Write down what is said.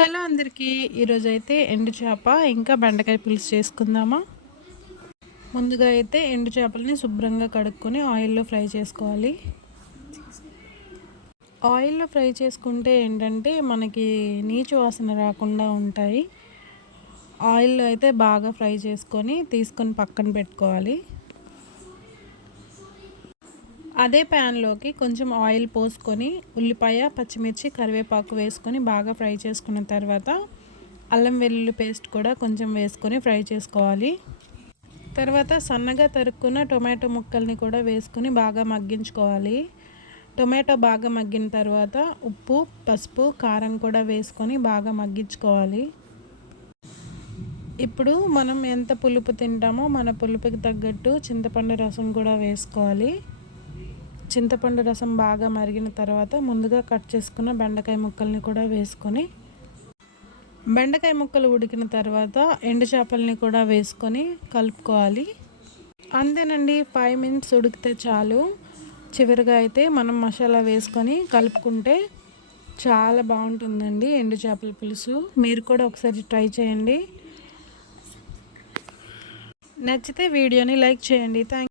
Hello అందరికీ, ఈరోజైతే ఎండు చేప ఇంకా బెండకాయ పులుసు చేసుకుందామా. ముందుగా అయితే ఎండు చేపలని శుభ్రంగా కడుక్కొని ఆయిల్లో ఫ్రై చేసుకోవాలి. ఆయిల్లో ఫ్రై చేసుకుంటే ఏంటంటే మనకి నీచు వాసన రాకుండా ఉంటాయి. ఆయిల్లో అయితే బాగా ఫ్రై తీసుకొని పక్కన పెట్టుకోవాలి. అదే ప్యాన్లోకి కొంచెం ఆయిల్ పోసుకొని ఉల్లిపాయ, పచ్చిమిర్చి, కరివేపాకు వేసుకొని బాగా ఫ్రై చేసుకున్న తర్వాత అల్లం వెల్లుల్లి పేస్ట్ కూడా కొంచెం వేసుకొని ఫ్రై చేసుకోవాలి. తర్వాత సన్నగా తరుక్కున్న టొమాటో ముక్కల్ని కూడా వేసుకొని బాగా మగ్గించుకోవాలి. టొమాటో బాగా మగ్గిన తర్వాత ఉప్పు, పసుపు, కారం కూడా వేసుకొని బాగా మగ్గించుకోవాలి. ఇప్పుడు మనం ఎంత పులుపు తింటామో మన పులుపుకి తగ్గట్టు చింతపండు రసం కూడా వేసుకోవాలి. చింతపండు రసం బాగా మరిగిన తర్వాత ముందుగా కట్ చేసుకున్న బెండకాయ ముక్కల్ని కూడా వేసుకొని బెండకాయ ముక్కలు ఉడికిన తర్వాత ఎండు చేపల్ని కూడా వేసుకొని కలుపుకోవాలి. అంతేనండి, 5 మినిట్స్ ఉడికితే చాలు. చివరిగా అయితే మనం మసాలా వేసుకొని కలుపుకుంటే చాలా బాగుంటుందండి ఎండు చేపల పులుసు. మీరు కూడా ఒకసారి ట్రై చేయండి. నచ్చితే వీడియోని లైక్ చేయండి. థ్యాంక్